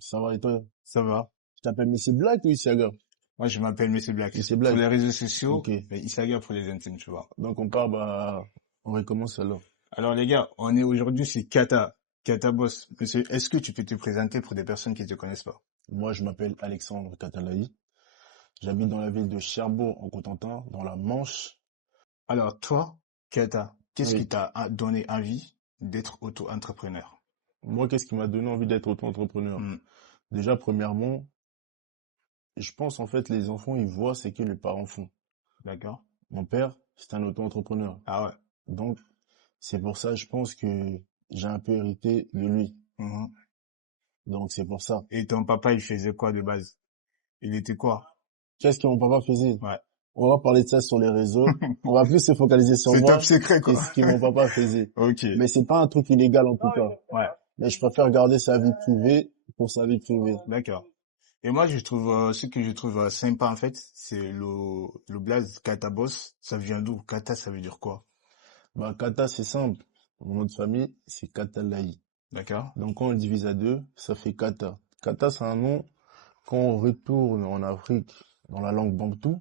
Ça va et toi? Ça va. Tu t'appelles Monsieur Black ou Isiaga? Moi, je m'appelle Monsieur Black. Monsieur Sur Black. les réseaux sociaux, Ok. mais Isaga pour les intimes, tu vois. Donc on part, on recommence alors. Alors, les gars, on est aujourd'hui chez Kata. Kata Boss. Monsieur, est-ce que tu peux te présenter pour des personnes qui ne te connaissent pas? Moi, je m'appelle Alexandre Catalaï. J'habite dans la ville de Cherbourg, en Cotentin, dans la Manche. Alors, toi, Kata, qu'est-ce qui Oui. t'a donné envie d'être auto-entrepreneur? Moi, qu'est-ce qui m'a donné envie d'être auto-entrepreneur? Hmm, Déjà, premièrement, je pense en fait les enfants, ils voient ce que les parents font. d'accord. Mon père, c'est un auto-entrepreneur. Ah ouais. Donc, c'est pour ça, je pense que j'ai un peu hérité de lui. Mhm. Donc, c'est pour ça. Et ton papa, il faisait quoi de base? Il était quoi? Qu'est-ce que mon papa faisait? Ouais. On va parler de ça sur les réseaux. On va plus se focaliser sur C'est top moi secret, et quoi. ce que mon papa faisait. Ok. Mais c'est pas un truc illégal en tout cas. Ouais. Mais je préfère garder sa vie privée pour sa vie privée. D'accord. Et moi, je trouve, ce que je trouve sympa, en fait, c'est le blaze Kata Boss. Ça vient d'où? Kata, ça veut dire quoi? Kata, c'est simple. Mon nom de famille, c'est Katalaï. D'accord? Donc quand on le divise à deux, ça fait Kata. Kata, c'est un nom, quand on retourne en Afrique, dans la langue bantou,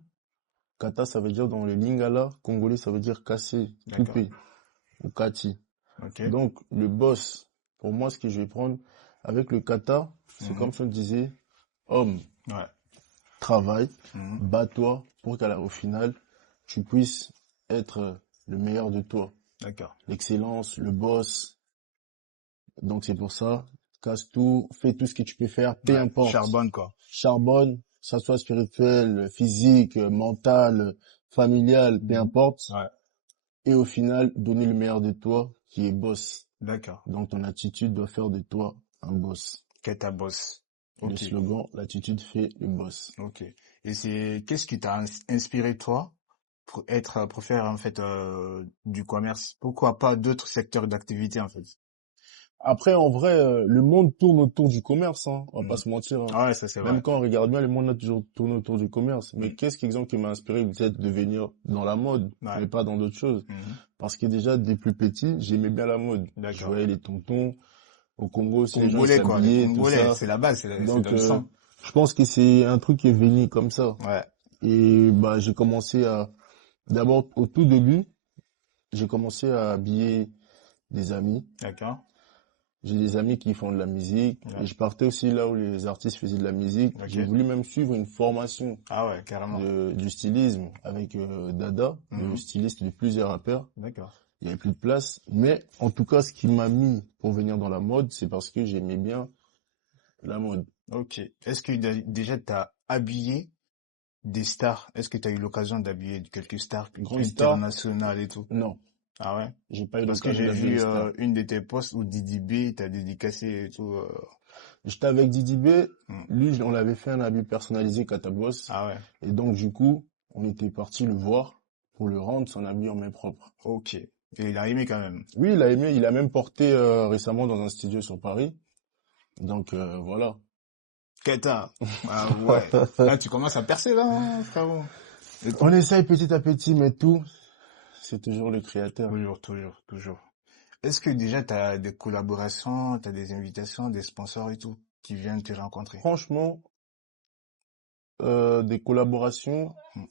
Kata, ça veut dire dans les lingala congolais, ça veut dire casser, D'accord. couper, ou kati. Ok. Donc, le boss, pour moi, ce que je vais prendre avec le kata, c'est comme Mhm. si on disait, homme, Ouais. travaille, Mhm. bats-toi pour qu'au final, tu puisses être le meilleur de toi. D'accord. L'excellence, le boss. Donc, c'est pour ça, casse tout, fais tout ce que tu peux faire, peu Ouais. importe. Charbonne, quoi. Charbonne, que ça soit spirituel, physique, mental, familial, peu Mhm. importe. Ouais. Et au final, donner le meilleur de toi, qui est boss. D'accord. Donc, ton attitude doit faire de toi un boss. Kata Boss. Le Ok. slogan, l'attitude fait le boss. Ok. Et qu'est-ce qui t'a inspiré, toi, pour faire, en fait, du commerce? Pourquoi pas d'autres secteurs d'activité, en fait? Après, en vrai, le monde tourne autour du commerce, hein. On va pas Mhm. se mentir, hein. Ah ouais, ça, c'est Même vrai. quand on regarde bien, le monde a toujours tourné autour du commerce. Mais Mhm. qu'est-ce qu'exemple qui m'a inspiré peut-être de venir dans la mode, Ouais. mais pas dans d'autres choses? Mhm. Parce que déjà, dès plus petit, j'aimais bien la mode. Je D'accord. voyais les tontons. Au Congo aussi, les gens, ils Congolais, quoi. Les s'habillaient, tout Congolais, ça. c'est la base, c'est Donc, dans le sang. je pense que c'est un truc qui est venu comme ça. Ouais. Et j'ai commencé d'abord, au tout début, j'ai commencé à habiller des amis. D'accord. J'ai des amis qui font de la musique Ouais. et je partais aussi là où les artistes faisaient de la musique. J'ai Ok. voulu même suivre une formation Ah ouais, carrément. du stylisme avec Dada, le Mhm. styliste de plusieurs rappeurs. D'accord. Il y avait plus de place. Mais en tout cas, ce qui m'a mis pour venir dans la mode, c'est parce que j'aimais bien la mode. Ok. Est-ce que déjà t'as habillé des stars? Est-ce que t'as eu l'occasion d'habiller quelques stars Grande star? internationales et tout? Non, Ah ouais? j'ai pas eu Parce que l'occasion j'ai d'habiller une vu star. une de tes posts où Didi B t'a dédicacé et tout. J'étais avec Didi B, Hmm. lui, on avait fait un habit personnalisé Katabos. Ah ouais. Et donc, du coup, on était parti le voir pour le rendre son habit en main propre. Ok. Et il a aimé quand même. Oui, il a aimé, il a même porté récemment dans un studio sur Paris. Donc, voilà. Kata. Ah ouais. Là, tu commences à percer là, hein, frérot. Et On tout. essaye petit à petit, mais tout, c'est toujours le créateur. Toujours, toujours, toujours. Est-ce que déjà t'as des collaborations, t'as des invitations, des sponsors et tout qui viennent te rencontrer? Franchement, des collaborations, Hmm.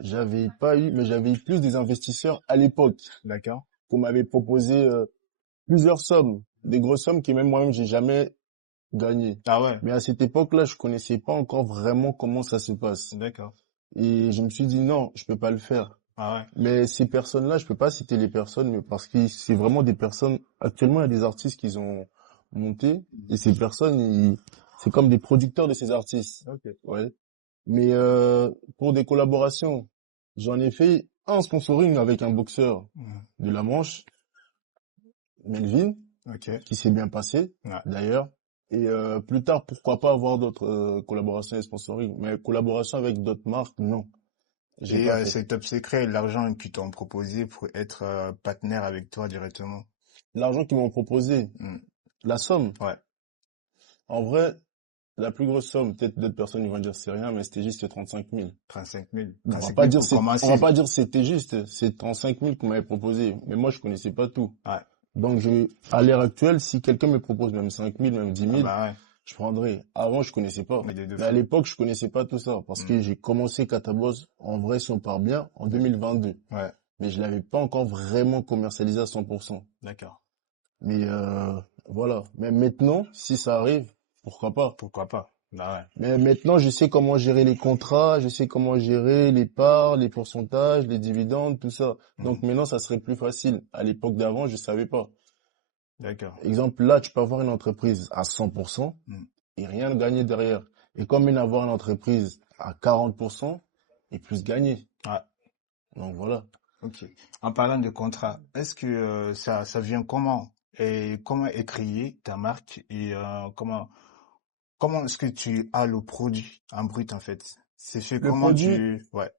j'avais pas eu, mais j'avais eu plus des investisseurs à l'époque D'accord. qu'on m'avait proposé plusieurs sommes, des grosses sommes que même moi-même j'ai jamais gagné. Ah ouais. Mais à cette époque-là, je connaissais pas encore vraiment comment ça se passe. D'accord. Et je me suis dit non, je peux pas le faire. Ah ouais. Mais ces personnes-là, je peux pas citer les personnes, mais parce que c'est vraiment des personnes. Actuellement, il y a des artistes qui ont monté, et ces personnes, c'est comme des producteurs de ces artistes. Ok. Ouais. Mais pour des collaborations, j'en ai fait un sponsoring avec un boxeur Hmm. de la Manche, Melvin, Ok. qui s'est bien passé Ouais. d'ailleurs. Et plus tard, pourquoi pas avoir d'autres collaborations et sponsoring. Mais collaboration avec d'autres marques, non, j'ai Et pas fait. c'est top secret, l'argent qu'ils t'ont proposé pour être partenaire avec toi directement. L'argent qu'ils m'ont proposé, Hmm. la somme, Ouais. en vrai, la plus grosse somme, peut-être d'autres personnes ils vont dire c'est rien, mais c'était juste 35 000. 35 000. Non, 35 000 pour on va commencer. pas dire c'était juste, c'est 35 000 qu'on m'avait proposé. Mais moi, je connaissais pas tout. Ouais. Donc, à l'heure actuelle, si quelqu'un me propose même 5 000, même 10 Ah 000, bah ouais. je prendrais. Avant, je connaissais pas. Mais de Mais à fou. l'époque, je connaissais pas tout ça parce Hmm. que j'ai commencé Kataboss, en vrai, si on part bien, en D'ac- 2022. Ouais, Mais je l'avais pas encore vraiment commercialisé à 100%. d'accord. Mais voilà. Mais maintenant, si ça arrive, pourquoi pas? Pourquoi pas? Bah Mais maintenant, je sais comment gérer les contrats, je sais comment gérer les parts, les pourcentages, les dividendes, tout ça. ouais. Donc maintenant, ça serait plus facile. À l'époque d'avant, je savais pas. D'accord. Exemple, là, tu peux avoir une entreprise à 100% Hmm. et rien gagner derrière. Et comme avoir une entreprise à 40% et plus gagner. Ouais, Donc voilà. ok. En parlant de contrat, est-ce que ça vient comment? Et comment est créée ta marque et comment est-ce que tu as le produit en brut en fait? C'est fait Le comment produit, ouais.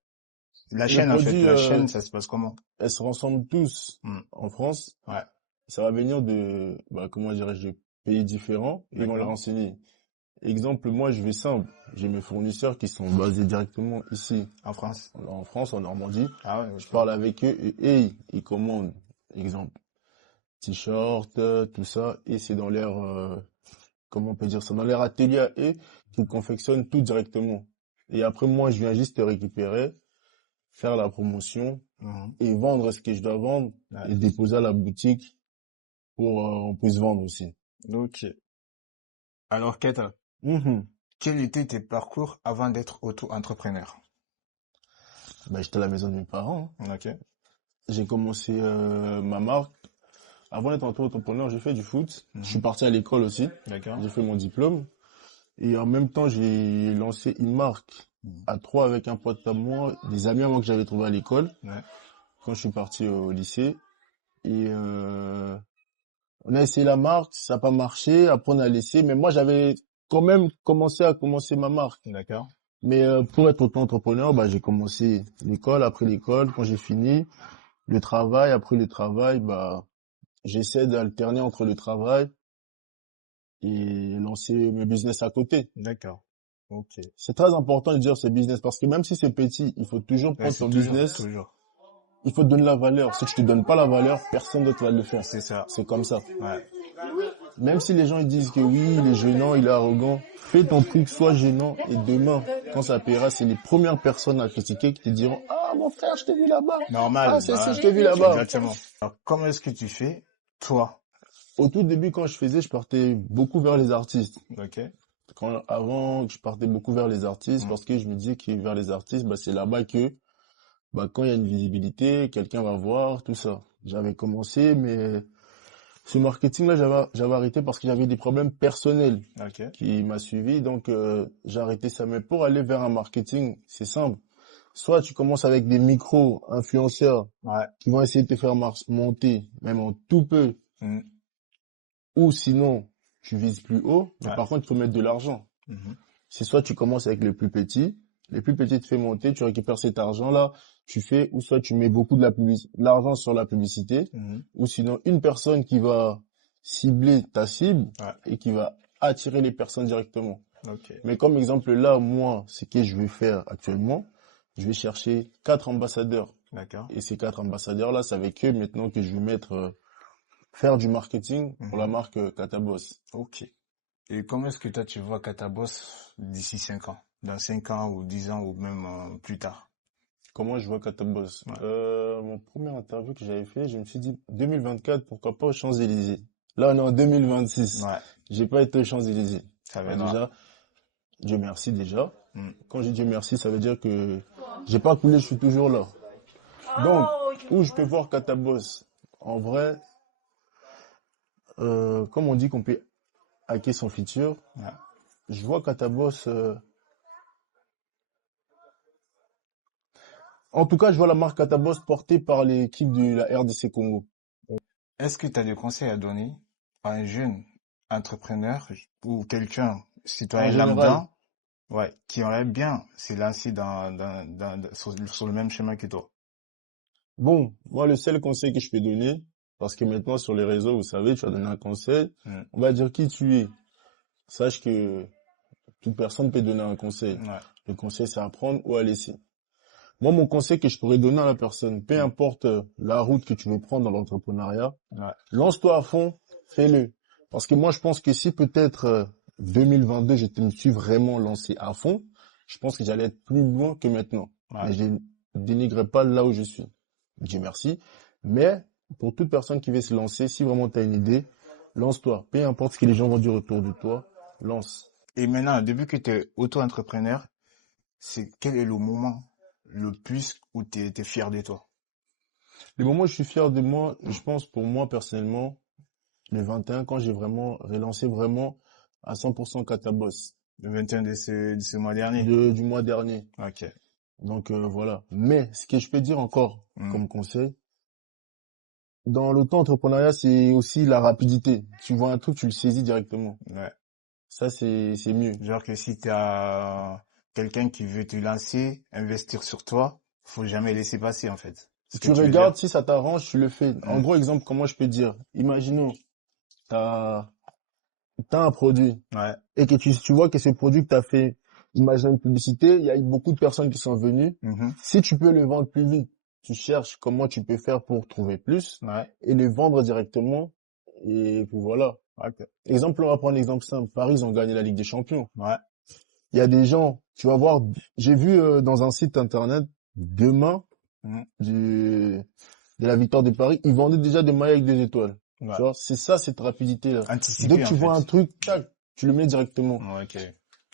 La le chaîne en fait, produit, la chaîne, ça se passe comment? elles se ressemblent tous Hmm. en France. Ouais, Ça va venir de, bah, comment dirais-je, de pays différents et ils vont les d'accord. renseigner. Exemple, moi, je vais simple. J'ai mes fournisseurs qui sont basés directement ici, En France? en France, en Normandie. Ah ouais, Je ok. parle avec eux et hey, ils commandent. Exemple, t-shirt, tout ça. Et c'est dans leur, comment on peut dire ça, dans leur atelier à eux qu'ils confectionnent tout directement. Et après, moi, je viens juste récupérer, faire la promotion Mhm. et vendre ce que je dois vendre Ouais. et déposer à la boutique pour on puisse vendre aussi. Ok. Alors, Keta, Mhm. quel était tes parcours avant d'être auto-entrepreneur? Ben, j'étais à la maison de mes parents, hein. Ok. J'ai commencé ma marque. Avant d'être entrepreneur, j'ai fait du foot. Je suis Mhm. parti à l'école aussi. D'accord. J'ai fait mon diplôme. Et en même temps, j'ai lancé une marque Mhm. à trois avec un pote à moi, des amis à moi que j'avais trouvé à l'école Ouais. quand je suis parti au lycée. Et on a essayé la marque, ça n'a pas marché. Après, on a laissé. Mais moi, j'avais quand même commencé à commencer ma marque. D'accord. Mais pour être auto-entrepreneur, bah, j'ai commencé l'école. Après l'école, quand j'ai fini, le travail. Après le travail, bah, j'essaie d'alterner entre le travail et lancer mes business à côté. D'accord. Ok. C'est très important de dire ce business parce que même si c'est petit, il faut toujours Ouais, prendre c'est ton toujours, business, toujours. il faut te donner la valeur. Si tu te donnes pas la valeur, personne d'autre va le faire. C'est ça. C'est comme ça. Ouais. Même si les gens ils disent que oui, il est gênant, il est arrogant, fais ton truc, sois gênant et demain, quand ça paiera, c'est les premières personnes à critiquer qui te diront «Ah, mon frère, je t'ai vu là-bas. Ah, Normal. c'est si, Ouais. je t'ai vu là-bas.» Exactement. Alors, comment est-ce que tu fais, toi? Au tout début, quand je faisais, je partais beaucoup vers les artistes. Ok. Avant, je partais beaucoup vers les artistes Mm. parce que je me disais que vers les artistes, bah, c'est là-bas que, bah, quand il y a une visibilité, quelqu'un va voir, tout ça. J'avais commencé, mais ce marketing-là, j'avais arrêté parce que j'avais des problèmes personnels Ok. qui m'a suivi, donc j'ai arrêté ça. Mais pour aller vers un marketing, c'est simple. Soit tu commences avec des micro-influenceurs Ouais. qui vont essayer de te faire monter, même en tout peu, Mm. ou sinon, tu vises plus haut, mais Ouais. par contre, il faut mettre de l'argent. Mhm. C'est soit tu commences avec les plus petits te fait monter, tu récupères cet argent-là, tu fais, ou soit tu mets beaucoup de l'argent sur la publicité, Mhm. ou sinon une personne qui va cibler ta cible Ouais. et qui va attirer les personnes directement. Ok. Mais comme exemple là, moi, ce que je vais faire actuellement, je vais chercher 4 ambassadeurs. D'accord. Et ces 4 ambassadeurs-là, c'est avec eux maintenant que je vais mettre, faire du marketing pour la Mhm. marque Kataboss. Ok. Et comment est-ce que toi, tu vois Kataboss d'ici 5 ans? Dans 5 ans ou 10 ans ou même plus tard? Comment je vois Kataboss? Ouais. Mon premier interview que j'avais fait, je me suis dit 2024, pourquoi pas aux Champs-Élysées. Là, on est en 2026. Ouais. J'ai pas été aux Champs-Élysées. Ça Bah, viendra. déjà, Dieu merci déjà. Mm. Quand je dis Dieu merci, ça veut dire que j'ai pas coulé, je suis toujours là. Donc, où je peux voir Kataboss? En vrai, comme on dit qu'on peut hacker son futur, Ouais. je vois Kataboss. En tout cas, je vois la marque Kataboss portée par l'équipe de la RDC Congo. Est-ce que tu as des conseils à donner à un jeune entrepreneur ou quelqu'un, En citoyen général, lambda, ouais, qui aurait bien s'est lancé sur le même chemin que toi? bon, moi, le seul conseil que je peux donner, parce que maintenant sur les réseaux, vous savez, tu vas donner un conseil, Mm. on va dire qui tu es. Sache que toute personne peut donner un conseil. Ouais. Le conseil, c'est à prendre ou à laisser. Moi, mon conseil que je pourrais donner à la personne, peu Mm. importe la route que tu veux prendre dans l'entrepreneuriat, Ouais. lance-toi à fond, fais-le. Parce que moi, je pense que si peut-être 2022, me suis vraiment lancé à fond, je pense que j'allais être plus loin que maintenant. Ouais. Mais je ne dénigrerai pas là où je suis. Dieu merci. Mais pour toute personne qui veut se lancer, si vraiment tu as une idée, lance-toi. Peu importe ce que les gens vont dire autour de toi, lance. Et maintenant, depuis que tu es auto-entrepreneur, quel est le moment le plus où tu es fier de toi? Le moment où je suis fier de moi, je pense pour moi personnellement, le 21, quand j'ai vraiment relancé vraiment à 100% Kataboss Le 21 de ce mois dernier? du mois dernier. Ok. Donc voilà. Mais ce que je peux dire encore comme conseil, dans l'auto-entrepreneuriat, c'est aussi la rapidité. Tu vois un truc, tu le saisis directement. Ouais. Ça, c'est mieux. Genre que si tu as quelqu'un qui veut te lancer, investir sur toi, faut jamais laisser passer en fait. Ce que Tu tu veux regardes, dire? si ça t'arrange, tu le fais. En gros exemple, comment je peux dire? Imaginons, t'as un produit Ouais. et que tu vois que ce produit que t'as fait, imagine une publicité, il y a eu beaucoup de personnes qui sont venues. Mhm. Si tu peux le vendre plus vite, tu cherches comment tu peux faire pour trouver plus Ouais. et le vendre directement. Et puis voilà. Ok. Exemple, on va prendre un exemple simple. Paris, ils ont gagné la Ligue des Champions. Ouais. Il y a des gens, tu vas voir, j'ai vu dans un site internet, demain, Mhm. de la victoire de Paris, ils vendaient déjà des maillots avec des étoiles. Ouais. Tu vois, c'est ça, cette rapidité-là. Dès Anticiper que en tu vois un fait. truc, tac, tu le mets directement. Ok.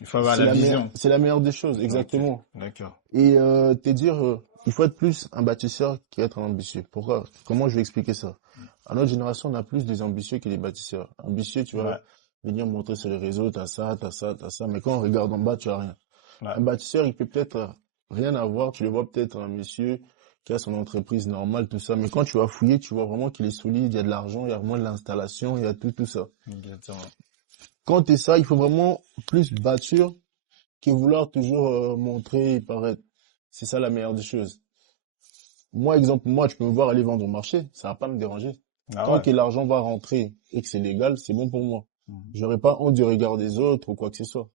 Il faut avoir la vision. C'est la meilleure des choses, Ok. exactement. D'accord. Et te dire, il faut être plus un bâtisseur qu'être un ambitieux. Pourquoi? Comment je vais expliquer ça? À notre génération, on a plus des ambitieux que des bâtisseurs. Ambitieux, tu Ouais. vas venir montrer sur les réseaux, t'as ça, t'as ça, t'as ça, mais quand on regarde en bas, tu as rien. Ouais. Un bâtisseur, il peut peut-être rien avoir, tu le vois peut-être un monsieur qui a son entreprise normale, tout ça, mais quand tu vas fouiller, tu vois vraiment qu'il est solide, il y a de l'argent, il y a vraiment de l'installation, il y a tout ça. Exactement. Quand t'es ça, il faut vraiment plus bâtir que vouloir toujours montrer et paraître. C'est ça la meilleure des choses. Moi, exemple, moi, tu peux me voir aller vendre au marché, ça va pas me déranger. Ah Tant ouais. que l'argent va rentrer et que c'est légal, c'est bon pour moi. Mhm. J'aurais pas honte du regard des autres ou quoi que ce soit.